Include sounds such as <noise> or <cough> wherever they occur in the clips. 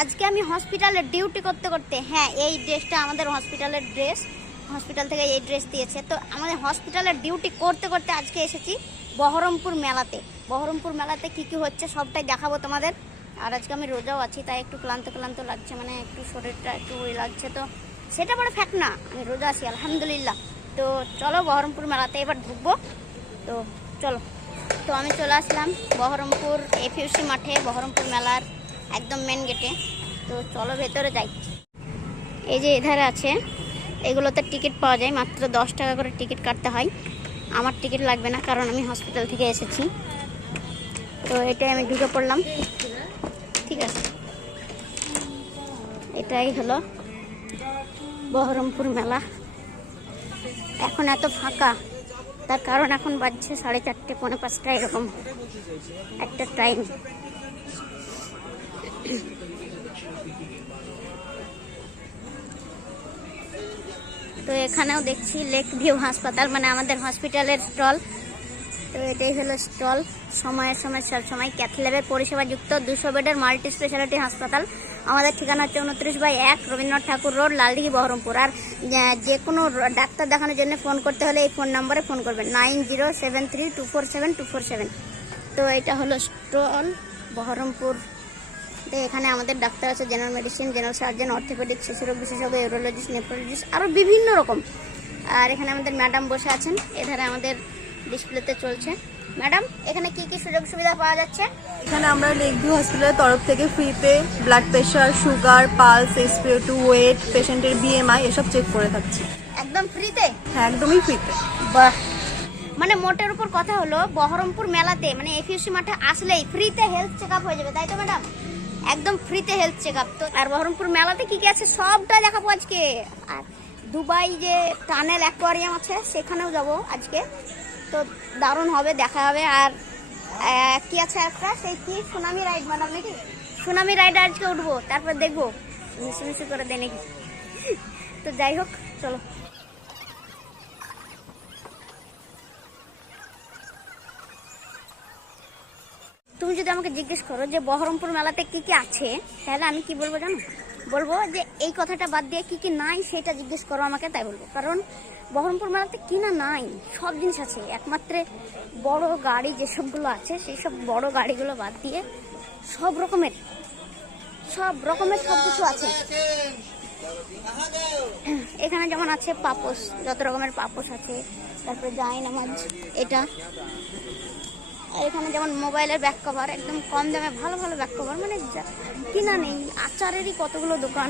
আজকে আমি হসপিটালে ডিউটি করতে করতে হ্যাঁ এই ড্রেসটা আমাদের হসপিটালের ড্রেস হসপিটাল থেকে এই ড্রেস দিয়েছে। তো আমাদের হসপিটালের ডিউটি করতে করতে আজকে এসেছি বহরমপুর মেলাতে। বহরমপুর মেলাতে কি কি হচ্ছে সবটাই দেখাবো তোমাদের। আর আজকে আমি রোজাও আছি, তাই একটু ক্লান্ত ক্লান্ত লাগছে মানে একটু শরীরটা একটু ওই লাগছে তো। সেটা বড় ফ্যাক্ট না, আমি রোজা আছি, আলহামদুলিল্লাহ। তো চলো বহরমপুর মেলাতে এবার ঢুকবো। তো চলো। তো আমি চলে আসলাম বহরমপুর এফইউসি মাঠে, বহরমপুর মেলার একদম মেন গেটে তো চলো ভেতরে যাই। এই যে এধারে আছে, এগুলোতে টিকিট পাওয়া যায়, মাত্র দশ টাকা করে টিকিট কাটতে হয়। আমার টিকিট লাগবে না, কারণ আমি হসপিটাল থেকে এসেছি। তো এটাই আমি ঢুকে পড়লাম। ঠিক আছে। এটাই হলো বহরমপুর মেলা। এখন এত ফাঁকা, তার কারণ এখন বাজছে সাড়ে চারটে, পৌনে পাঁচটা এরকম একটা টাইম তো এখানেও দেখছি লেক ভিউ হাসপাতাল মানে আমাদের হসপিটালের স্টল তো এটাই হলো স্টল সময়ের সময় সব সময় ক্যাথলেবের পরিষেবা যুক্ত দুশো বেডের মাল্টি স্পেশালিটি হাসপাতাল আমাদের ঠিকানা হচ্ছে উনত্রিশ বাই এক রবীন্দ্রনাথ ঠাকুর রোড লালদিঘি বহরমপুর। আর যে কোনো ডাক্তার দেখানোর জন্য ফোন করতে হলে এই ফোন নম্বরে ফোন করবেন। Nine zero seven three two four seven two four seven. তো এটা হলো স্টল বহরমপুর। এখানে আমাদের ডাক্তার আছে general medicine general surgeon orthopaedic শিশুরোগ বিশেষজ্ঞ ইউরোলজিস্ট নেফ্রোলজিস্ট আরও বিভিন্ন রকম। আর এখানে আমাদের ম্যাডাম বসে আছেন এধারে আমাদের ডিসপ্লেতে চলছে। ম্যাডাম এখানে কি কি সুযোগ সুবিধা পাওয়া যাচ্ছে? এখানে আমরা লেকভিউ হসপিটালের তরফ থেকে ফ্রিতে blood pressure sugar pulse S P O two weight পেশেন্টের বিএমআই এসব চেক করে থাকছি। একদম ফ্রিতে হ্যাঁ একদমই ফ্রিতে বাহ! মানে মোটের উপর কথা হলো বহরমপুর মেলাতে মানে এফইউসি মাঠে আসলেই ফ্রিতে হেলথ চেক আপ হয়ে যাবে তাই তো ম্যাডাম একদম ফ্রিতে হেলথ চেক আপ তো। আর বহরমপুর মেলাতে কি কি আছে সবটা দেখাবো আজকে। আর দুবাই যে টানেল অ্যাকোয়ারিয়াম আছে, সেখানেও যাব আজকে। তো দারুণ হবে, দেখা হবে। আর কি আছে একটা? সেই কি? সুনামি রাইড ম্যাডাম নাকি? সুনামি রাইডে আজকে উঠবো, তারপর দেখব। মিশু মিশু করে দেয় নাকি? তো যাই হোক, চলো। তুমি যদি আমাকে জিজ্ঞেস করো যে বহরমপুর মেলাতে কি কি আছে, তাহলে আমি কি বলব জানো? বলব যে এই কথাটা বাদ দিয়ে কি কি নাই সেটা জিজ্ঞেস করো আমাকে, তাই বলব। কারণ বহরমপুর মেলাতে কি না নাই, সব জিনিস আছে। একমাত্র বড় গাড়ি যেসবগুলো আছে সেই সব বড় গাড়িগুলো বাদ দিয়ে সব রকমের সব রকমের সব কিছু আছে। এখানে যেমন আছে পাপোস যত রকমের পাপোস আছে, তারপরে জাইন নামাজ এটা। এখানে যেমন মোবাইলের ব্যাক কভার একদম কম দামে ভালো ভালো ব্যাক কভার মানে কিনা নেই আচারেরই কতগুলো দোকান।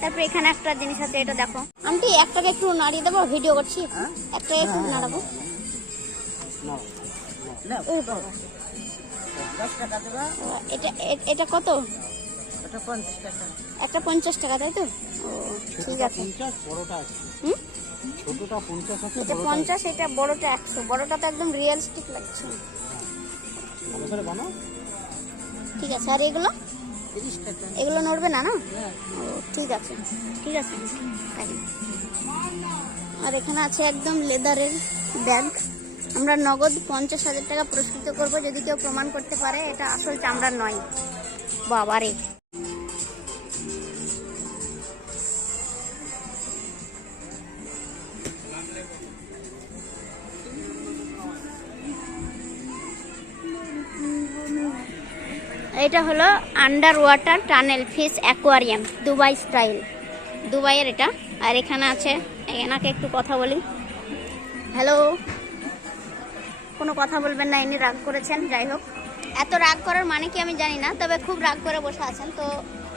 তারপরে এখানে একটা জিনিস আছে এটা দেখো। আন্টি একটাকে একটু নাড়িয়ে দেবো ভিডিও করছি। একটাকে একটু নাড়াবো। এটা এটা কত? একটা পঞ্চাশ টাকা তাই তো? ও ঠিক আছে। হুম? ছোটটা পঞ্চাশ আছে এটা পঞ্চাশ এটা বড়টা একশো। বড়টা তো একদম রিয়েলিস্টিক লাগছে। ভালো করে বানাও। ঠিক আছে আর এগুলো? এগুলো নড়বে না না? ও ঠিক আছে। ঠিক আছে আর এখানে আছে একদম লেদারের ব্যাগ। আমরা নগদ পঞ্চাশ হাজার টাকা পুরস্কৃত করব যদি কেউ প্রমাণ করতে পারে এটা আসল চামড়ার নয়। বাবারে। এটা হলো underwater tunnel fish aquarium Dubai style দুবাইয়ের এটা। আর এখানে আছে, এনাকে একটু কথা বলি। হ্যালো কোনো কথা বলবেন না, ইনি রাগ করেছেন, যাই হোক। এত রাগ করার মানে কি আমি জানি না, তবে খুব রাগ করে বসে আছেন। তো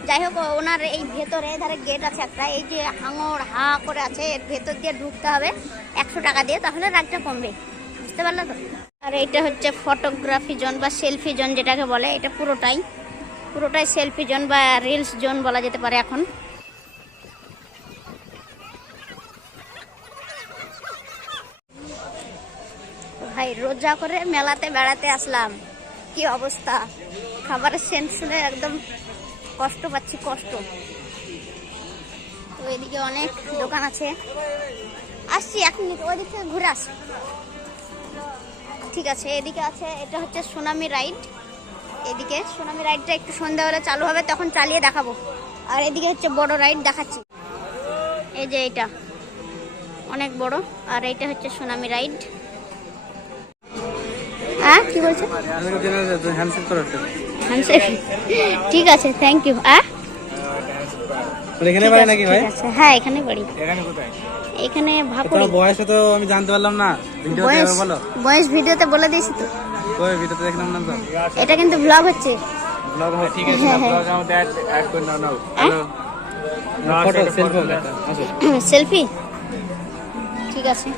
যাই হোক, ওনার এই ভেতরে ধারে গেট আছে একটা, এই যে হাঙর হা করে আছে, এর ভেতর দিয়ে ঢুকতে হবে। একশো টাকা দিয়ে, তাহলে রাগটা কমবে। বুঝতে পারলে তো? আর এটা হচ্ছে ফটোগ্রাফি জোন বা সেলফি জোন যেটাকে বলে, এটা পুরোটাই। পুরোটাই সেলফি জোন বা রিলস জোন বলা যেতে পারে এখন। ভাই, রোজা করে মেলাতে বেড়াতে আসলাম। কি অবস্থা? খাবারের সেন্ট শুনে একদম কষ্ট পাচ্ছি, কষ্ট। তো এদিকে অনেক দোকান আছে। আসছি মিনিট ওইদিক ঘুরে আসি। ঠিক আছে এদিকে আছে এটা হচ্ছে সুনামি রাইড। এদিকে সোনামি রাইডটা একটু সন্ধ্যাবেলা চালু হবে তখন চালিয়ে দেখাবো। আর এদিকে হচ্ছে বড় রাইড দেখাচ্ছি। এই যে এটা অনেক বড় আর এইটা হচ্ছে সোনামি রাইড। হ্যাঁ কি বলছো? ঠিক আছে থ্যাংক ইউ হ্যাঁ? এখানে বাড়ি আছে, নাকি ভাই? হ্যাঁ এখানে বাড়ি। এখানে কোথায়? এখানে তোমার বয়সে তো আমি জানতে পারলাম না। ভিডিও বয়স বলো। বয়স ভিডিওতে বলে দিয়েছি তো। ওই ভিডিওতে দেখলাম না তো। এটা কিন্তু ব্লগ হচ্ছে। ব্লগ হয় ঠিক আছে ব্লগ আমাদের অ্যাড অ্যাড করে নাও নাও। হ্যাঁ? ফটো সেলফি সেলফি ঠিক আছে।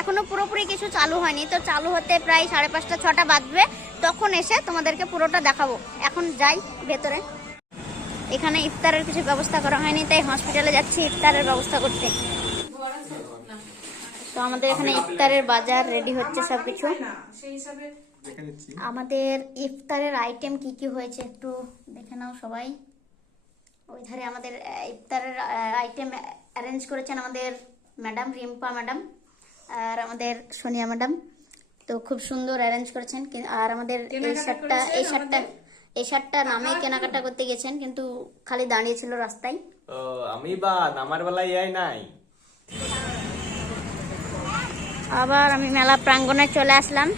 এখনও পুরোপুরি কিছু চালু হয়নি তো চালু হতে প্রায় সাড়ে পাঁচটা ছটা বাজবে। তখন এসে তোমাদেরকে পুরোটা দেখাবো। এখন যাই ভেতরে। এখানে ইফতারের কিছু ব্যবস্থা করা হয়নি, তাই হসপিটালে যাচ্ছি ইফতারের ব্যবস্থা করতে। তো আমাদের এখানে ইফতারের বাজার রেডি হচ্ছে সব কিছু আমাদের ইফতারের আইটেম কি কি হয়েছে একটু দেখে নাও সবাই। ওই ধারে আমাদের ইফতারের আইটেম অ্যারেঞ্জ করেছেন আমাদের ম্যাডাম রিম্পা ম্যাডাম আর আমাদের সোনিয়া ম্যাডাম তো খুব সুন্দর অ্যারেঞ্জ করেছেন। কি- আর আমাদের এই শার্টটা এই শার্টটা এই শার্টটা নামে কেনাকাটা করতে গেছেন কিন্তু খালি দাঁড়িয়েছিল রাস্তায়। ও আমি বা আমার বেলায় ইয়াই নাই। আবার আমি মেলা প্রাঙ্গণে চলে আসলাম।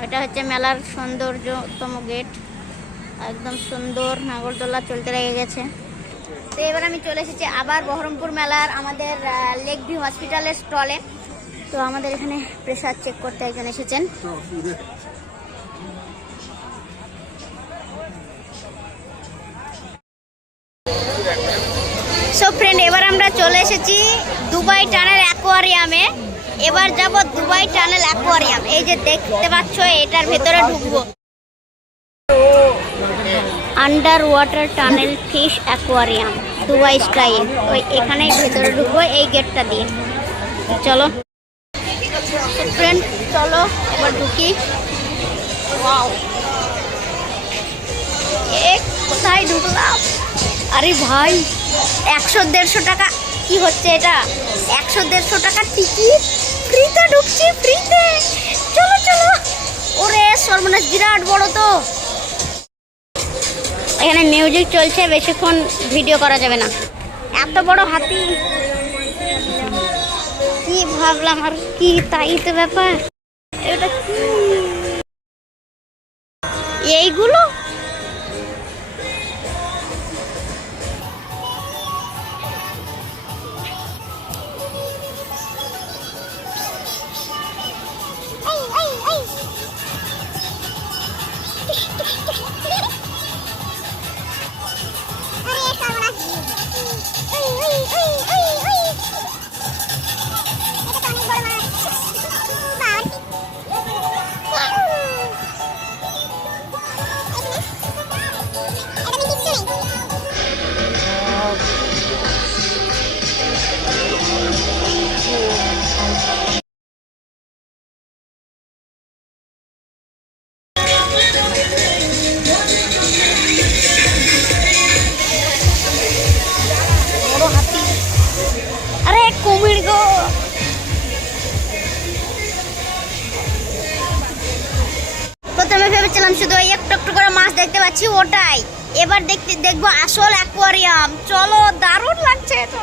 এটা হচ্ছে মেলার সৌন্দর্যতম গেট। একদম সুন্দর নাগরদোলা চলতে লেগে গেছে। তো এবার আমি চলে এসেছি আবার বহরমপুর মেলার আমাদের লেক ভিউ হসপিটালের স্টলে। তো আমাদের এখানে প্রেশার চেক করতে একজন এসেছেন। সো ফ্রেন্ড এবার আমরা চলে এসেছি দুবাই টানেল অ্যাকোয়ারিয়ামে। এবার যাব দুবাই টানেল অ্যাকোয়ারিয়াম। এই যে দেখতে পাচ্ছ, এটার ভেতরে ঢুকবো। Underwater tunnel fish aquarium Dubai style ওই এখানেই ভেতরে ঢুকবো, এই গেটটা দিয়ে। চলো। ফ্রেন্ড চলো, এবার ঢুকি। ওয়াও কোথায় ঢুকলাম? আরে ভাই, একশো দেড়শো টাকা, কি হচ্ছে এটা? একশো দেড়শো টাকা টিকিট ফ্রিতে ঢুকছি ফ্রিতে চলো চলো। ওরে, সর্বনাশ, বিরাট বড় তো। এখানে মিউজিক চলছে, বেশিক্ষণ ভিডিও করা যাবে না। এত বড় হাতি। ভাবলাম আর কি তাই তো ব্যাপার। এইগুলো? দেখতে পাচ্ছি ওটাই এবার দেখতে দেখব আসল অ্যাকোয়ারিয়াম চলো দারুণ লাগছে এটা।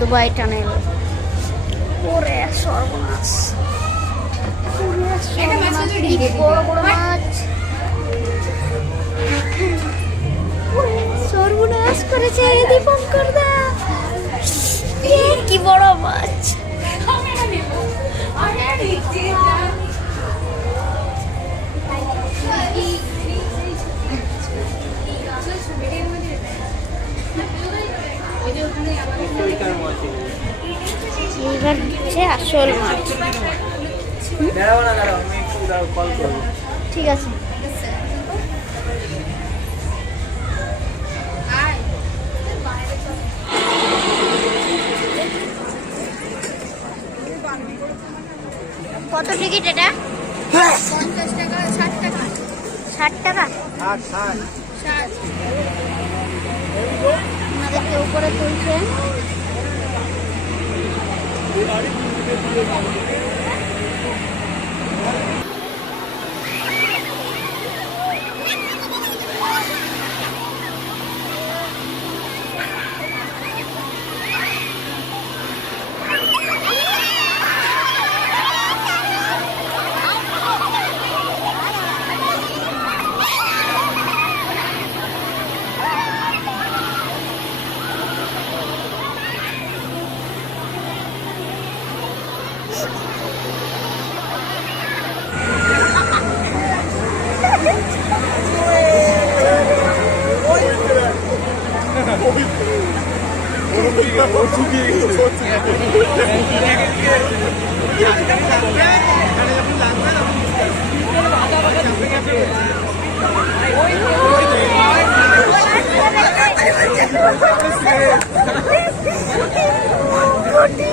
দুবাই টানেল ওরে সর্বনাশ। ওরে সর্বনাশ, বড় বড় মাছ সর্বনাশ করেছে দীপঙ্কর দা। কি বড় মাছ আসল। মাছ ঠিক আছে। কত টিকিট এটা? ষাট টাকা? আট ষাট আমাদেরকে উপরে তুলছে Oh, my God. <laughs> <laughs>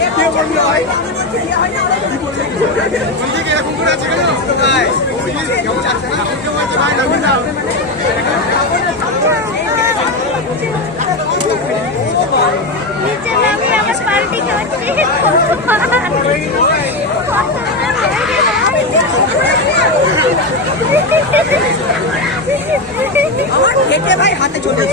নিচে আমার হেঁটে ভাই হাতে চলে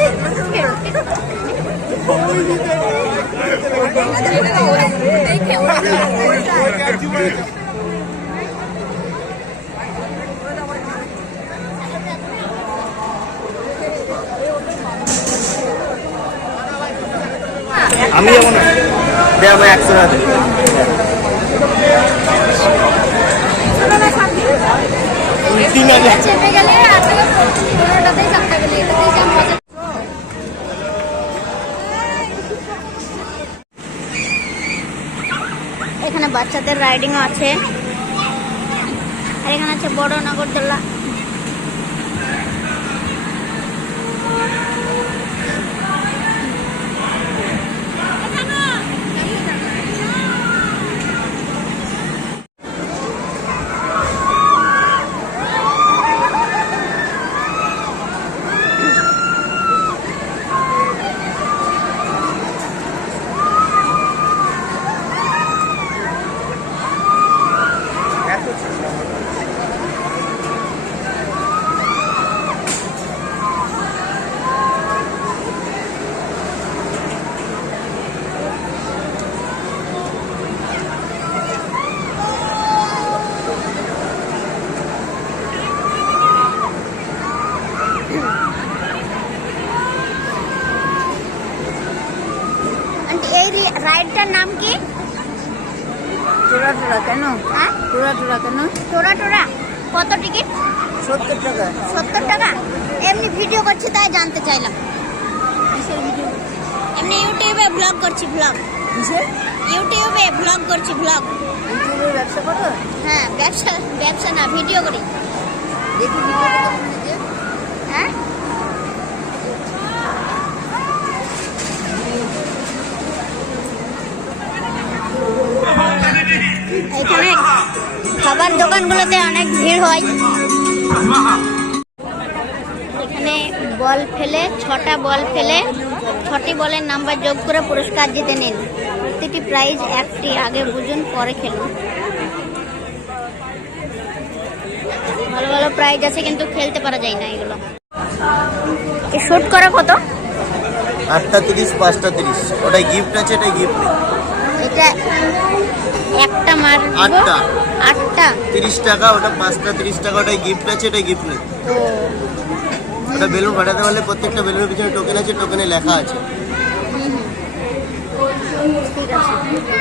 আমি যাব না একশো এখানে বাচ্চাদের রাইডিং আছে। আর এখানে আছে বড় নাগরদোল্লা আন্টি এই রাইডটার নাম কি টোরা টোরা কেন হ্যাঁ টোরা টোরা কেন টোরা টোরা কত টিকিট সত্তর টাকা? এমনি ভিডিও করছি তাই জানতে চাইলাম। এমনি ইউটিউবে ব্লগ করছি ব্লগ ইউটিউবে ব্লগ করছি ব্লগ ইউটিউবে ব্যবসা করো? হ্যাঁ ব্যবসা ব্যবসা না ভিডিও করি। দেখি ভিডিওটা হ্যাঁ? এখানে খাবার দোকানগুলোতে অনেক ভিড় হয়। এখানে বল ফেলে ছটা বল ফেলে ছটি বলের নাম্বার যোগ করে পুরস্কার জিতে নিন। প্রতিটি প্রাইজ একটি। আগে বুঝুন পরে খেলুন। ভালো ভালো প্রাইজ আছে কিন্তু খেলতে পারা যায় না এগুলো। শুট করা কত? আটটা তিরিশ পাঁচটা তিরিশ। ওটাই গিফট আছে এটাই গিফট এটা একটা মার আটটা। আটটা? তিরিশ টাকা ওটা পাঁচটা তিরিশ টাকা ওটাই গিফট আছে এটাই গিফট নেই। ওটা বেলুন ফাটাতে পারলে প্রত্যেকটা বেলুনের পিছনে টোকেন আছে টোকেনে লেখা আছে। ঠিক আছে হরেক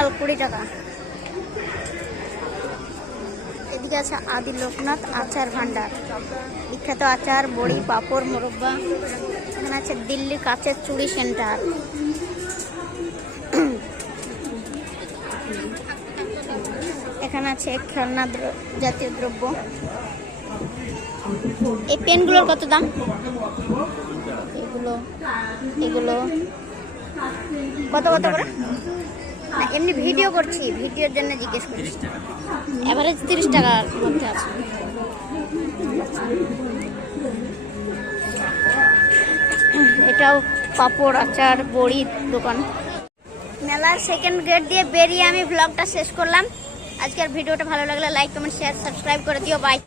মাল কুড়ি টাকা। এদিকে আছে আদি লোকনাথ আচার ভান্ডার। বিখ্যাত আচার, বড়ি, পাপড়, মোরব্বা। এখানে আছে দিল্লি কাচের চুড়ি সেন্টার। এখানে আছে খেলনা জাতীয় দ্রব্য। এই পেনগুলোর কত দাম? এগুলো এগুলো। কত কত করে? না এমনি ভিডিও করছি ভিডিওর জন্য জিজ্ঞেস করছি। এভারেজ তিরিশ টাকার মধ্যে আছে। এটাও পাপড় আচার বড়ির দোকান। মেলার সেকেন্ড গেট দিয়ে বেরিয়ে আমি ব্লগটা শেষ করলাম। আজকের ভিডিওটা ভালো লাগলে লাইক কমেন্ট শেয়ার সাবস্ক্রাইব করে দিও। বাই